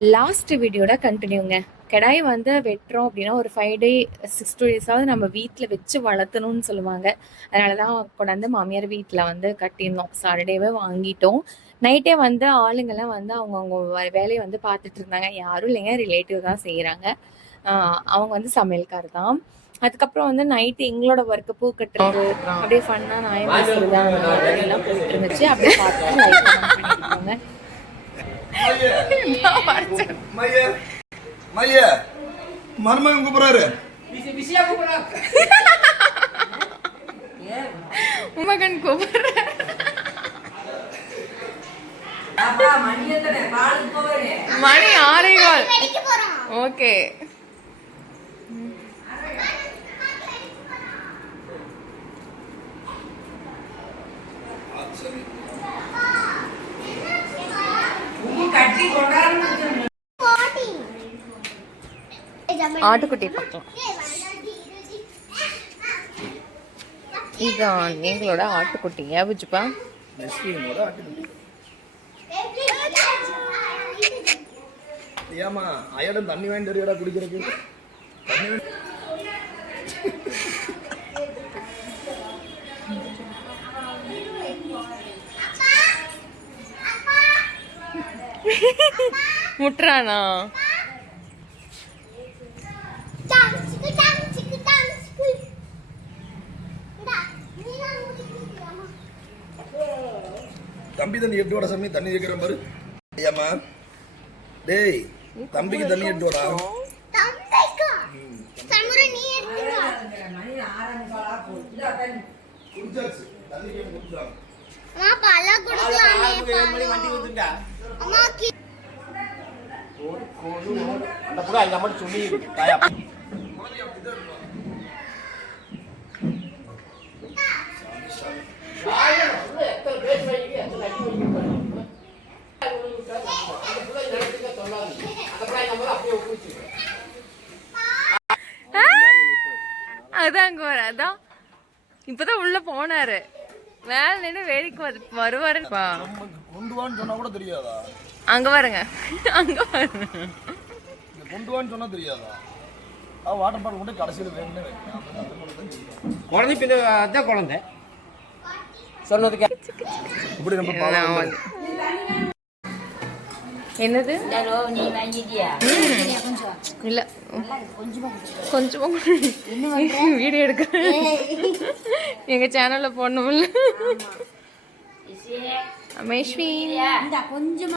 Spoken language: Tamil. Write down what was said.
லாஸ்ட் வீடியோட கண்டினியூங்க. கடாய் வந்து வெட்டுறோம் அப்படின்னா ஒரு 5 டே 6 டேஸாவது நம்ம வீட்டில் வச்சு வளர்த்தணும்னு சொல்லுவாங்க. அதனால தான் கொண்டாந்து மாமியார் வீட்டில் வந்து கட்டியிருந்தோம். சாட்டர்டேவே வாங்கிட்டோம். நைட்டே வந்து ஆளுங்கெல்லாம் வந்து அவங்கவுங்க வேலையை வந்து பார்த்துட்டு இருந்தாங்க. யாரும் இல்லைங்க, ரிலேட்டிவ் தான் செய்கிறாங்க. அவங்க வந்து சமையல்கார் தான். அதுக்கப்புறம் வந்து நைட்டு எங்களோட ஒர்க்கு பூ கட்டுறது, அப்படியே ஃபன்னாக நாயம் பேசுறது அந்த மாதிரிலாம் போயிட்டு இருந்துச்சு. அப்படியே பார்த்து லைக் பண்ணியிருக்கோங்க. மருமகன் கூப்பிடுறாரு. மகன் கூப்பிடுற மணி 6:15. ஓகே, ஆட்டுக்குட்டி பார்க்கலாம். இதான் எங்களோட ஆட்டுக்குட்டி. ஏபுச்சுப்பா ஏமா அயடம் தண்ணி வாங்கிட்டு வரையடா குடிக்கிறதுக்கு. முட்டுறானா? தம்பி தண்ணி எட்டு வாடா சாமி, தண்ணி வைக்கிற பாரு. ஐயாமா டேய், தம்பிக்கு தண்ணி எட்டு வாடா. அதான் அதான் இப்பதான் உள்ள போனாரு. மேல நின்று வேடிக்கை வருவாருப்பா. கொண்டு வான்னு சொன்னா கூட தெரியாதா? அங்க பாருங்க, அங்க பாருங்க. கொண்டு வான்னு சொன்னா தெரியாதா? வாட்டர் பாட்டில் மட்டும் கடைசியில் வேணும்னு குழந்தை பின்ன அதான் குழந்தை சொன்னதுக்கு இப்படி நம்ம என்னது இல்ல கொஞ்சமா வீடியோ எடுக்க எங்க சேனல்ல போடணும்ல. அமேஷ்வி